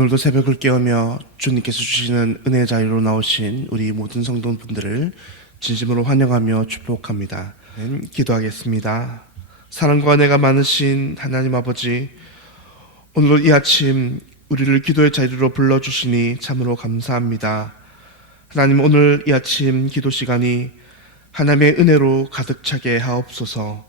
오늘도 새벽을 깨우며 주님께서 주시는 은혜의 자리로 나오신 우리 모든 성도분들을 진심으로 환영하며 축복합니다. 기도하겠습니다. 사랑과 은혜가 많으신 하나님 아버지, 오늘도 이 아침 우리를 기도의 자리로 불러주시니 참으로 감사합니다. 하나님, 오늘 이 아침 기도 시간이 하나님의 은혜로 가득 차게 하옵소서.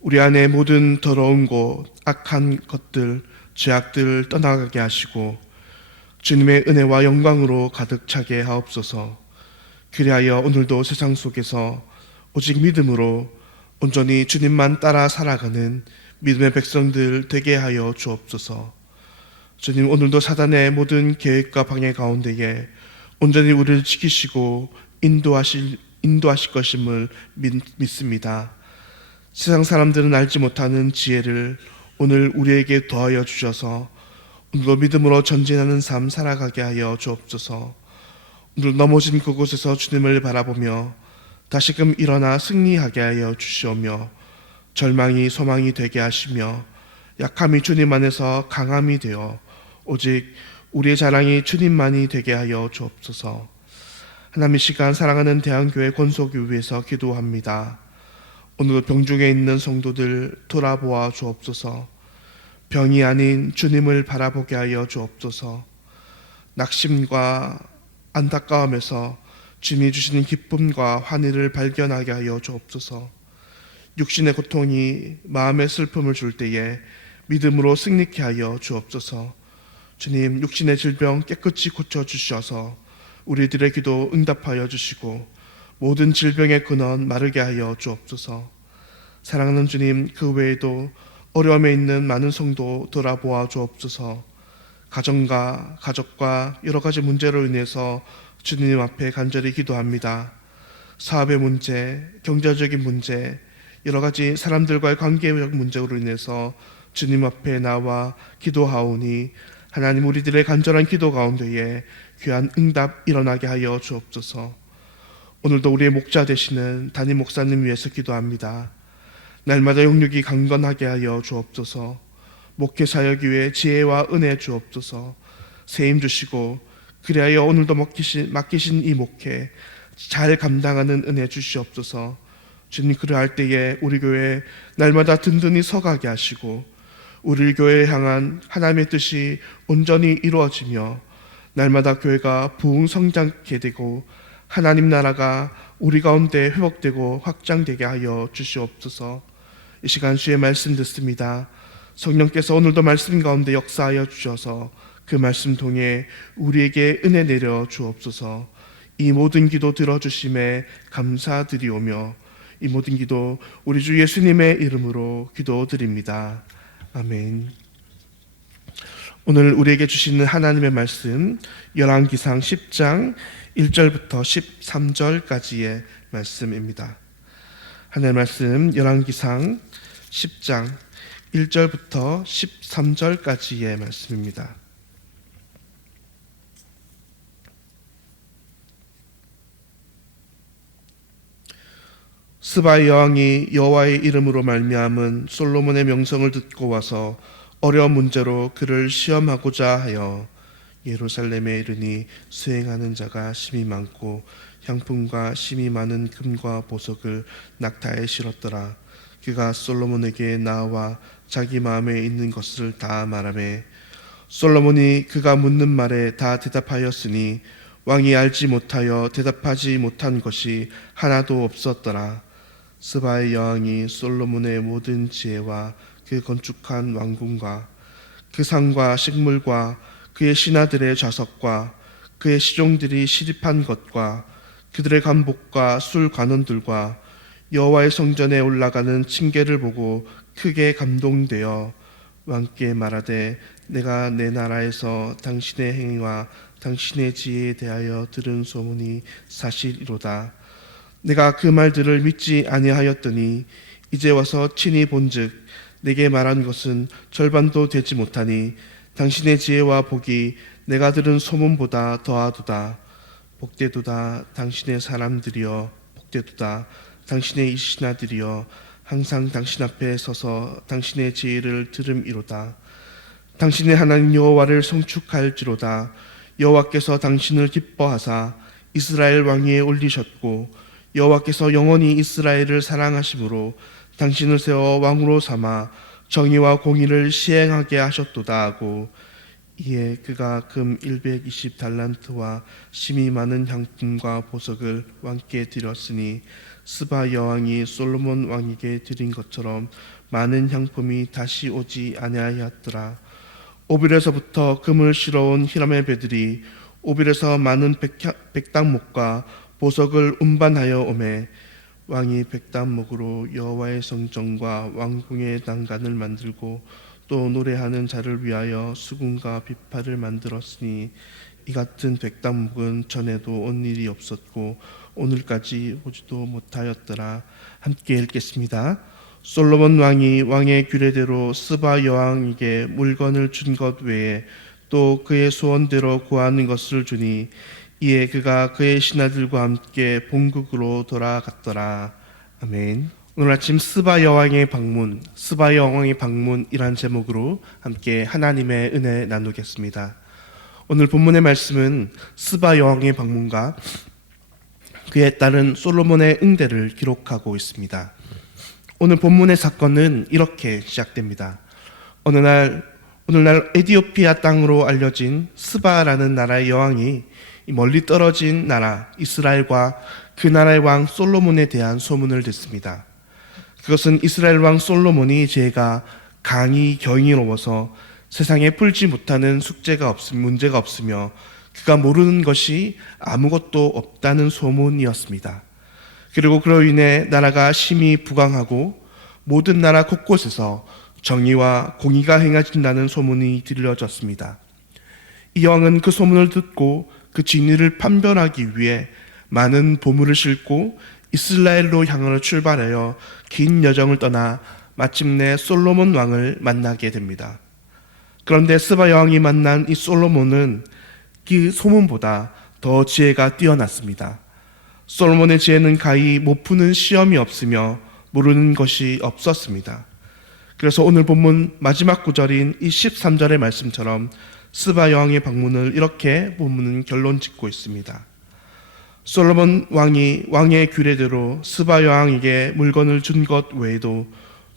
우리 안에 모든 더러운 곳, 악한 것들, 죄악들 떠나가게 하시고 주님의 은혜와 영광으로 가득 차게 하옵소서. 그리하여 오늘도 세상 속에서 오직 믿음으로 온전히 주님만 따라 살아가는 믿음의 백성들 되게 하여 주옵소서. 주님, 오늘도 사단의 모든 계획과 방해 가운데에 온전히 우리를 지키시고 인도하실 것임을 믿습니다. 세상 사람들은 알지 못하는 지혜를 오늘 우리에게 더하여 주셔서 오늘도 믿음으로 전진하는 삶 살아가게 하여 주옵소서. 오늘 넘어진 그곳에서 주님을 바라보며 다시금 일어나 승리하게 하여 주시오며 절망이 소망이 되게 하시며 약함이 주님 안에서 강함이 되어 오직 우리의 자랑이 주님만이 되게 하여 주옵소서. 하나님, 이 시간 사랑하는 대한교회 권속교회에서 기도합니다. 오늘도 병중에 있는 성도들 돌아보아 주옵소서. 병이 아닌 주님을 바라보게 하여 주옵소서. 낙심과 안타까움에서 주님이 주시는 기쁨과 환희를 발견하게 하여 주옵소서. 육신의 고통이 마음의 슬픔을 줄 때에 믿음으로 승리케 하여 주옵소서. 주님, 육신의 질병 깨끗이 고쳐주셔서 우리들의 기도 응답하여 주시고 모든 질병의 근원 마르게 하여 주옵소서. 사랑하는 주님, 그 외에도 어려움에 있는 많은 성도 돌아보아 주옵소서. 가족과 여러 가지 문제로 인해서 주님 앞에 간절히 기도합니다. 사업의 문제, 경제적인 문제, 여러 가지 사람들과의 관계적 문제로 인해서 주님 앞에 나와 기도하오니 하나님, 우리들의 간절한 기도 가운데에 귀한 응답 일어나게 하여 주옵소서. 오늘도 우리의 목자 되시는 담임 목사님 위해서 기도합니다. 날마다 영육이 강건하게 하여 주옵소서. 목회 사역 위에 지혜와 은혜 주옵소서. 세임 주시고 그리하여 오늘도 맡기신 이 목회 잘 감당하는 은혜 주시옵소서. 주님, 그러할 때에 우리 교회 날마다 든든히 서가게 하시고 우리 교회에 향한 하나님의 뜻이 온전히 이루어지며 날마다 교회가 부흥 성장케 되고 하나님 나라가 우리 가운데 회복되고 확장되게 하여 주시옵소서. 이 시간 주의 말씀 듣습니다. 성령께서 오늘도 말씀 가운데 역사하여 주셔서 그 말씀 통해 우리에게 은혜 내려 주옵소서. 이 모든 기도 들어주심에 감사드리오며 이 모든 기도 우리 주 예수님의 이름으로 기도드립니다. 아멘. 오늘 우리에게 주시는 하나님의 말씀 열왕기상 10장 1절부터 13절까지의 말씀입니다. 하나님의 말씀 열왕기상 10장 1절부터 13절까지의 말씀입니다. 스바의 여왕이 여호와의 이름으로 말미암은 솔로몬의 명성을 듣고 와서 어려운 문제로 그를 시험하고자 하여 예루살렘에 이르니 수행하는 자가 심히 많고 향품과 심히 많은 금과 보석을 낙타에 실었더라. 그가 솔로몬에게 나와 자기 마음에 있는 것을 다 말하매 솔로몬이 그가 묻는 말에 다 대답하였으니 왕이 알지 못하여 대답하지 못한 것이 하나도 없었더라. 스바의 여왕이 솔로몬의 모든 지혜와 그 건축한 왕궁과 그 상과 식물과 그의 신하들의 좌석과 그의 시종들이 시립한 것과 그들의 관복과 술 관원들과 여호와의 성전에 올라가는 층계를 보고 크게 감동되어 왕께 말하되 내가 내 나라에서 당신의 행위와 당신의 지혜에 대하여 들은 소문이 사실이로다. 내가 그 말들을 믿지 아니하였더니 이제 와서 친히 본즉 내게 말한 것은 절반도 되지 못하니 당신의 지혜와 복이 내가 들은 소문보다 더하도다. 복되도다 당신의 사람들이여, 복되도다 당신의 이신하들이여, 항상 당신 앞에 서서 당신의 지혜를 들음이로다. 당신의 하나님 여호와를 성축할지로다. 여호와께서 당신을 기뻐하사 이스라엘 왕위에 올리셨고 여호와께서 영원히 이스라엘을 사랑하심으로 당신을 세워 왕으로 삼아 정의와 공의를 시행하게 하셨도다 하고, 이에 그가 금 120달란트와 심히 많은 향품과 보석을 왕께 드렸으니 스바 여왕이 솔로몬 왕에게 드린 것처럼 많은 향품이 다시 오지 아니하였더라. 오빌에서부터 금을 실어온 히람의 배들이 오빌에서 많은 백당목과 보석을 운반하여 오매 왕이 백당목으로 여호와의 성전과 왕궁의 난간을 만들고 또 노래하는 자를 위하여 수금과 비파를 만들었으니 이 같은 백당목은 전에도 온 일이 없었고 오늘까지 오지도 못하였더라. 함께 읽겠습니다. 솔로몬 왕이 왕의 규례대로 스바 여왕에게 물건을 준 것 외에 또 그의 소원대로 구하는 것을 주니 이에 그가 그의 신하들과 함께 본국으로 돌아갔더라. 아멘. 오늘 아침 스바 여왕의 방문, 스바 여왕의 방문이란 제목으로 함께 하나님의 은혜 나누겠습니다. 오늘 본문의 말씀은 스바 여왕의 방문과 그에 따른 솔로몬의 응대를 기록하고 있습니다. 오늘 본문의 사건은 이렇게 시작됩니다. 오늘날 에티오피아 땅으로 알려진 스바라는 나라의 여왕이 멀리 떨어진 나라 이스라엘과 그 나라의 왕 솔로몬에 대한 소문을 듣습니다. 그것은 이스라엘 왕 솔로몬이 죄가 강히 경이로워서 세상에 풀지 못하는 문제가 없으며 그가 모르는 것이 아무것도 없다는 소문이었습니다. 그리고 그로 인해 나라가 심히 부강하고 모든 나라 곳곳에서 정의와 공의가 행해진다는 소문이 들려졌습니다. 이 왕은 그 소문을 듣고 그 진위를 판별하기 위해 많은 보물을 싣고 이스라엘로 향하여 출발하여 긴 여정을 떠나 마침내 솔로몬 왕을 만나게 됩니다. 그런데 스바 여왕이 만난 이 솔로몬은 그 소문보다 더 지혜가 뛰어났습니다. 솔로몬의 지혜는 가히 못 푸는 시험이 없으며 모르는 것이 없었습니다. 그래서 오늘 본문 마지막 구절인 이 13절의 말씀처럼 스바 여왕의 방문을 이렇게 본문은 결론 짓고 있습니다. 솔로몬 왕이 왕의 규례대로 스바 여왕에게 물건을 준 것 외에도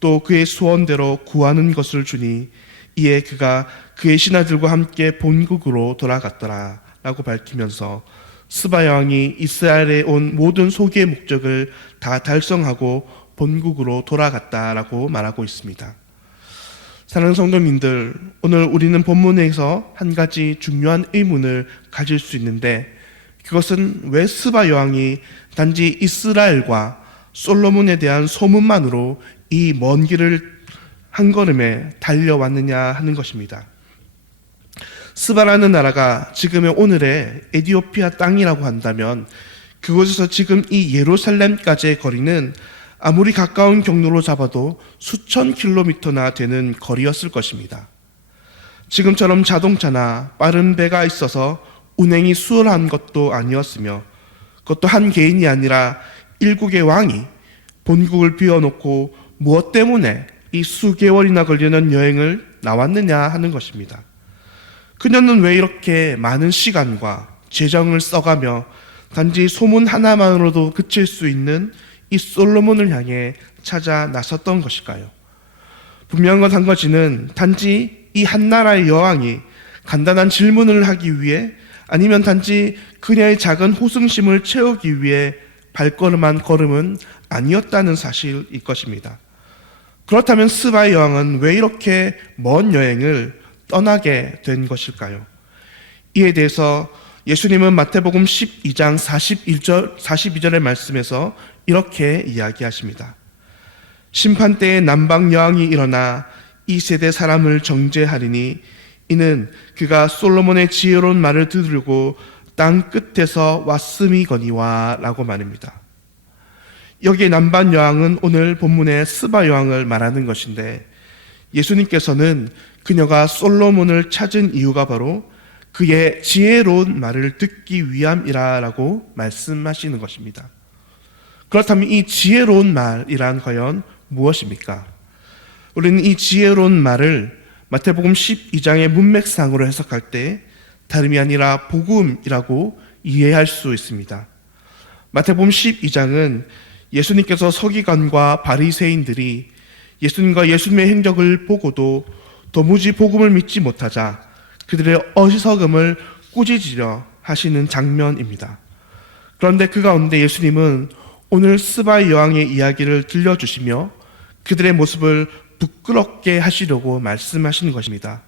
또 그의 소원대로 구하는 것을 주니 이에 그가 그의 신하들과 함께 본국으로 돌아갔더라 라고 밝히면서 스바 여왕이 이스라엘에 온 모든 소기의 목적을 다 달성하고 본국으로 돌아갔다라고 말하고 있습니다. 사랑하는 성도님들, 오늘 우리는 본문에서 한 가지 중요한 의문을 가질 수 있는데, 그것은 왜 스바 여왕이 단지 이스라엘과 솔로몬에 대한 소문만으로 이 먼 길을 한 걸음에 달려왔느냐 하는 것입니다. 스바라는 나라가 지금의 오늘의 에티오피아 땅이라고 한다면 그곳에서 지금 이 예루살렘까지의 거리는 아무리 가까운 경로로 잡아도 수천 킬로미터나 되는 거리였을 것입니다. 지금처럼 자동차나 빠른 배가 있어서 운행이 수월한 것도 아니었으며 그것도 한 개인이 아니라 일국의 왕이 본국을 비워놓고 무엇 때문에 이 수개월이나 걸리는 여행을 나왔느냐 하는 것입니다. 그녀는 왜 이렇게 많은 시간과 재정을 써가며 단지 소문 하나만으로도 그칠 수 있는 이 솔로몬을 향해 찾아 나섰던 것일까요? 분명한 것 한 가지는 단지 이 한 나라의 여왕이 간단한 질문을 하기 위해 아니면 단지 그녀의 작은 호승심을 채우기 위해 발걸음한 걸음은 아니었다는 사실일 것입니다. 그렇다면 스바의 여왕은 왜 이렇게 먼 여행을 떠나게 된 것일까요? 이에 대해서 예수님은 마태복음 12장 42절의 말씀에서 이렇게 이야기하십니다. 심판때에 남방 여왕이 일어나 이 세대 사람을 정죄하리니 이는 그가 솔로몬의 지혜로운 말을 들으려고 땅 끝에서 왔음이거니와 라고 말합니다. 여기에 남방 여왕은 오늘 본문의 스바 여왕을 말하는 것인데, 예수님께서는 그녀가 솔로몬을 찾은 이유가 바로 그의 지혜로운 말을 듣기 위함이라고 말씀하시는 것입니다. 그렇다면 이 지혜로운 말이란 과연 무엇입니까? 우리는 이 지혜로운 말을 마태복음 12장의 문맥상으로 해석할 때 다름이 아니라 복음이라고 이해할 수 있습니다. 마태복음 12장은 예수님께서 서기관과 바리새인들이 예수님과 예수님의 행적을 보고도 도무지 복음을 믿지 못하자 그들의 어리석음을 꾸짖으려 하시는 장면입니다. 그런데 그 가운데 예수님은 오늘 스바의 여왕의 이야기를 들려주시며 그들의 모습을 부끄럽게 하시려고 말씀하시는 것입니다.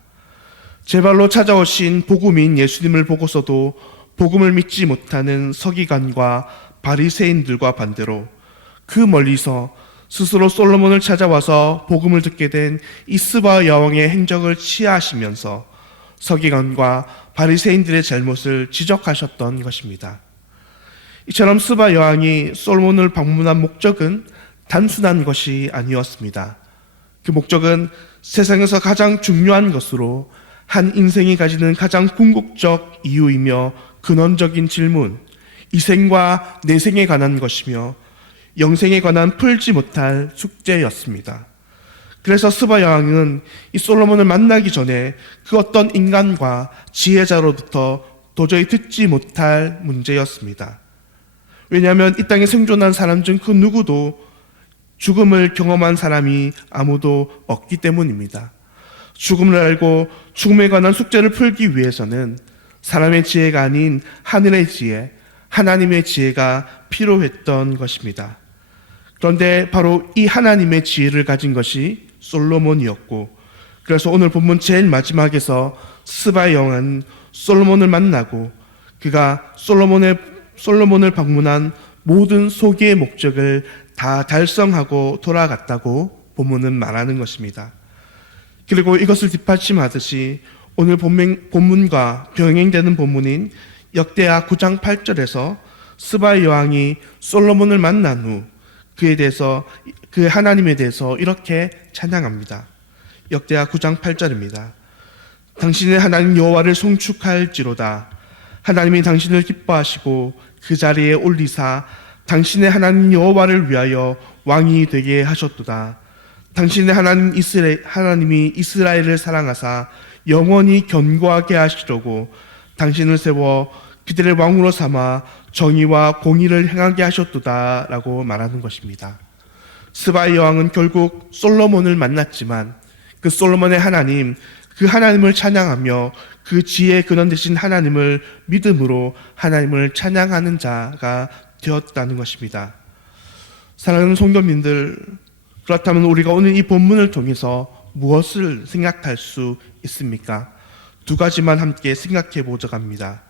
제 발로 찾아오신 복음인 예수님을 보고서도 복음을 믿지 못하는 서기관과 바리새인들과 반대로 그 멀리서 스스로 솔로몬을 찾아와서 복음을 듣게 된 이 스바 여왕의 행적을 치하하시면서 서기관과 바리새인들의 잘못을 지적하셨던 것입니다. 이처럼 스바 여왕이 솔로몬을 방문한 목적은 단순한 것이 아니었습니다. 그 목적은 세상에서 가장 중요한 것으로 한 인생이 가지는 가장 궁극적 이유이며 근원적인 질문, 이생과 내생에 관한 것이며 영생에 관한 풀지 못할 숙제였습니다. 그래서 스바 여왕은 이 솔로몬을 만나기 전에 그 어떤 인간과 지혜자로부터 도저히 듣지 못할 문제였습니다. 왜냐하면 이 땅에 생존한 사람 중 그 누구도 죽음을 경험한 사람이 아무도 없기 때문입니다. 죽음을 알고 죽음에 관한 숙제를 풀기 위해서는 사람의 지혜가 아닌 하늘의 지혜, 하나님의 지혜가 필요했던 것입니다. 그런데 바로 이 하나님의 지혜를 가진 것이 솔로몬이었고, 그래서 오늘 본문 제일 마지막에서 스바의 여왕은 솔로몬을 만나고 그가 솔로몬을 방문한 모든 소기의 목적을 다 달성하고 돌아갔다고 본문은 말하는 것입니다. 그리고 이것을 뒷받침하듯이 오늘 본문과 병행되는 본문인 역대하 9장 8절에서 스바의 여왕이 솔로몬을 만난 후 그에 대해서 그 하나님에 대해서 이렇게 찬양합니다. 역대하 9장 8절입니다. 당신의 하나님 여호와를 송축할지로다. 하나님이 당신을 기뻐하시고 그 자리에 올리사 당신의 하나님 여호와를 위하여 왕이 되게 하셨도다. 당신의 하나님이 이스라엘을 사랑하사 영원히 견고하게 하시려고 당신을 세워 그들의 왕으로 삼아 정의와 공의를 행하게 하셨도다 라고 말하는 것입니다. 스바의 여왕은 결국 솔로몬을 만났지만 그 솔로몬의 하나님, 그 하나님을 찬양하며 그 지혜의 근원 되신 하나님을 믿음으로 하나님을 찬양하는 자가 되었다는 것입니다. 사랑하는 성도님들, 그렇다면 우리가 오늘 이 본문을 통해서 무엇을 생각할 수 있습니까? 두 가지만 함께 생각해 보자고 합니다.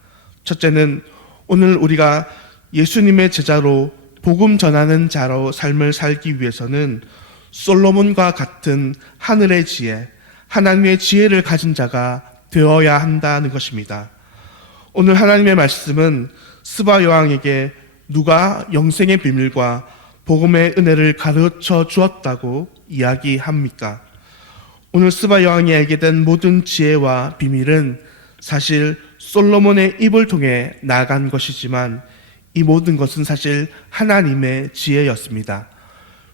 첫째는 오늘 우리가 예수님의 제자로 복음 전하는 자로 삶을 살기 위해서는 솔로몬과 같은 하늘의 지혜, 하나님의 지혜를 가진 자가 되어야 한다는 것입니다. 오늘 하나님의 말씀은 스바 여왕에게 누가 영생의 비밀과 복음의 은혜를 가르쳐 주었다고 이야기합니까? 오늘 스바 여왕이 알게 된 모든 지혜와 비밀은 사실 솔로몬의 입을 통해 나간 것이지만 이 모든 것은 사실 하나님의 지혜였습니다.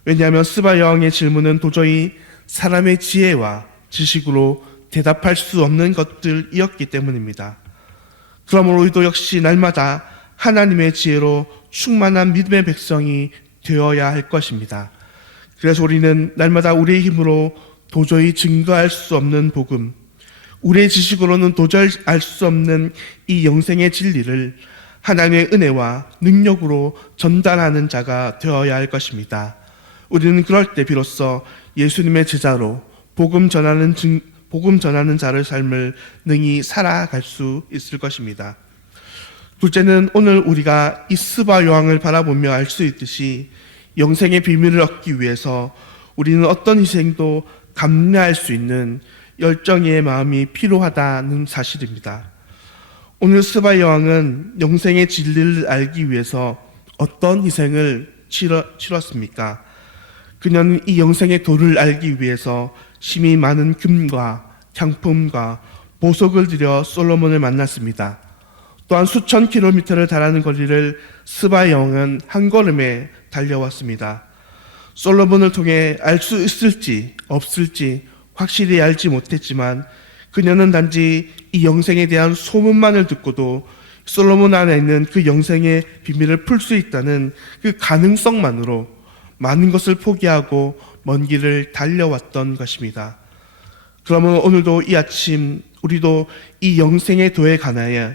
왜냐하면 스바 여왕의 질문은 도저히 사람의 지혜와 지식으로 대답할 수 없는 것들이었기 때문입니다. 그러므로 우리도 역시 날마다 하나님의 지혜로 충만한 믿음의 백성이 되어야 할 것입니다. 그래서 우리는 날마다 우리의 힘으로 도저히 증거할 수 없는 복음, 우리의 지식으로는 도저히 알 수 없는 이 영생의 진리를 하나님의 은혜와 능력으로 전달하는 자가 되어야 할 것입니다. 우리는 그럴 때 비로소 예수님의 제자로 복음 전하는 자를 삶을 능히 살아갈 수 있을 것입니다. 둘째는 오늘 우리가 이 스바 여왕을 바라보며 알 수 있듯이 영생의 비밀을 얻기 위해서 우리는 어떤 희생도 감내할 수 있는 열정의 마음이 필요하다는 사실입니다. 오늘 스바 여왕은 영생의 진리를 알기 위해서 어떤 희생을 치렀습니까? 그녀는 이 영생의 도를 알기 위해서 심히 많은 금과 향품과 보석을 들여 솔로몬을 만났습니다. 또한 수천 킬로미터를 달하는 거리를 스바 여왕은 한 걸음에 달려왔습니다. 솔로몬을 통해 알 수 있을지 없을지 확실히 알지 못했지만 그녀는 단지 이 영생에 대한 소문만을 듣고도 솔로몬 안에 있는 그 영생의 비밀을 풀 수 있다는 그 가능성만으로 많은 것을 포기하고 먼 길을 달려왔던 것입니다. 그러면 오늘도 이 아침 우리도 이 영생의 도에 관하여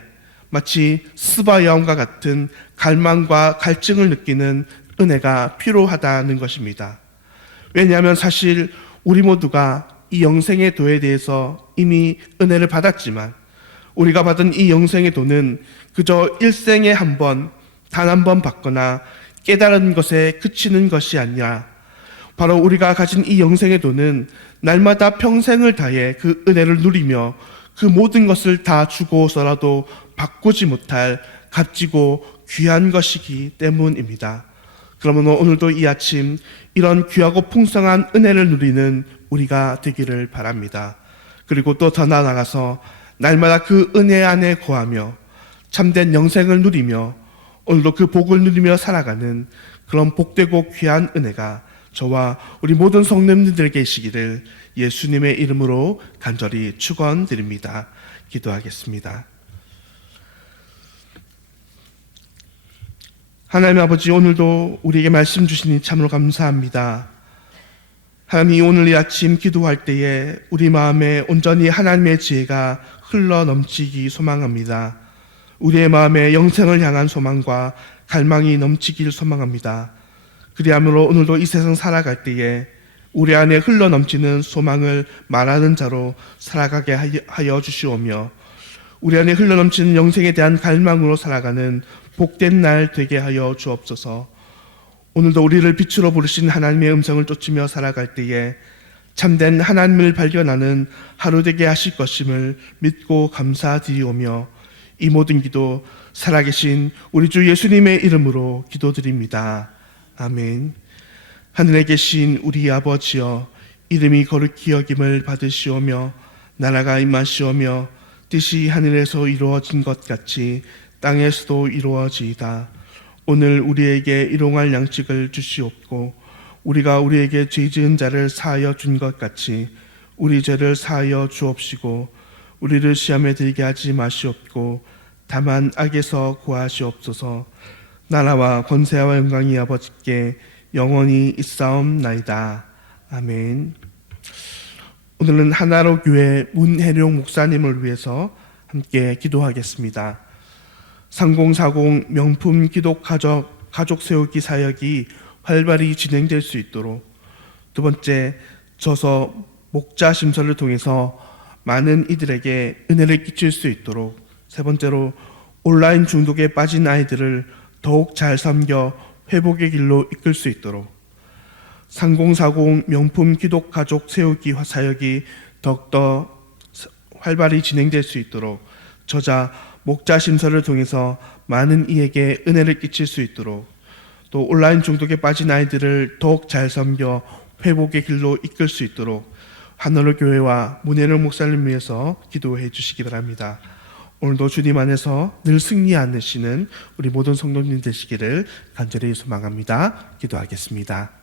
마치 스바 여왕과 같은 갈망과 갈증을 느끼는 은혜가 필요하다는 것입니다. 왜냐하면 사실 우리 모두가 이 영생의 도에 대해서 이미 은혜를 받았지만 우리가 받은 이 영생의 도는 그저 일생에 한 번, 단 한 번 받거나 깨달은 것에 그치는 것이 아니라 바로 우리가 가진 이 영생의 도는 날마다 평생을 다해 그 은혜를 누리며 그 모든 것을 다 주고서라도 바꾸지 못할 값지고 귀한 것이기 때문입니다. 그러면 오늘도 이 아침 이런 귀하고 풍성한 은혜를 누리는 우리가 되기를 바랍니다. 그리고 또 더 나아가서 날마다 그 은혜 안에 거하며 참된 영생을 누리며 오늘도 그 복을 누리며 살아가는 그런 복되고 귀한 은혜가 저와 우리 모든 성도님들에게 계시기를 예수님의 이름으로 간절히 축원드립니다. 기도하겠습니다. 하나님 아버지, 오늘도 우리에게 말씀 주시니 참으로 감사합니다. 하나님, 오늘 이 아침 기도할 때에 우리 마음에 온전히 하나님의 지혜가 흘러 넘치기 소망합니다. 우리의 마음에 영생을 향한 소망과 갈망이 넘치길 소망합니다. 그리하므로 오늘도 이 세상 살아갈 때에 우리 안에 흘러 넘치는 소망을 말하는 자로 살아가게 하여 주시오며 우리 안에 흘러 넘치는 영생에 대한 갈망으로 살아가는 복된 날 되게 하여 주옵소서. 오늘도 우리를 빛으로 부르신 하나님의 음성을 쫓으며 살아갈 때에 참된 하나님을 발견하는 하루 되게 하실 것임을 믿고 감사드리오며 이 모든 기도 살아계신 우리 주 예수님의 이름으로 기도드립니다. 아멘. 하늘에 계신 우리 아버지여, 이름이 거룩히 여김을 받으시오며 나라가 임하시오며 뜻이 하늘에서 이루어진 것 같이 땅에서도 이루어지이다. 오늘 우리에게 일용할 양식을 주시옵고 우리가 우리에게 죄 지은 자를 사하여 준 것 같이 우리 죄를 사하여 주옵시고 우리를 시험에 들게 하지 마시옵고 다만 악에서 구하시옵소서. 나라와 권세와 영광이 아버지께 영원히 있사옵나이다. 아멘. 오늘은 하나로 교회 문혜룡 목사님을 위해서 함께 기도하겠습니다. 3040 명품 기독 가족 세우기 사역이 활발히 진행될 수 있도록, 두 번째, 저서 목자 심서를 통해서 많은 이들에게 은혜를 끼칠 수 있도록, 세 번째로 온라인 중독에 빠진 아이들을 더욱 잘 섬겨 회복의 길로 이끌 수 있도록 3040 명품 기독 가족 세우기 사역이 더욱더 활발히 진행될 수 있도록 저자 목자 심서를 통해서 많은 이에게 은혜를 끼칠 수 있도록, 또 온라인 중독에 빠진 아이들을 더욱 잘 섬겨 회복의 길로 이끌 수 있도록 하늘의 교회와 문혜룡 목사님 위해서 기도해 주시기 바랍니다. 오늘도 주님 안에서 늘 승리하시는 우리 모든 성도님 되시기를 간절히 소망합니다. 기도하겠습니다.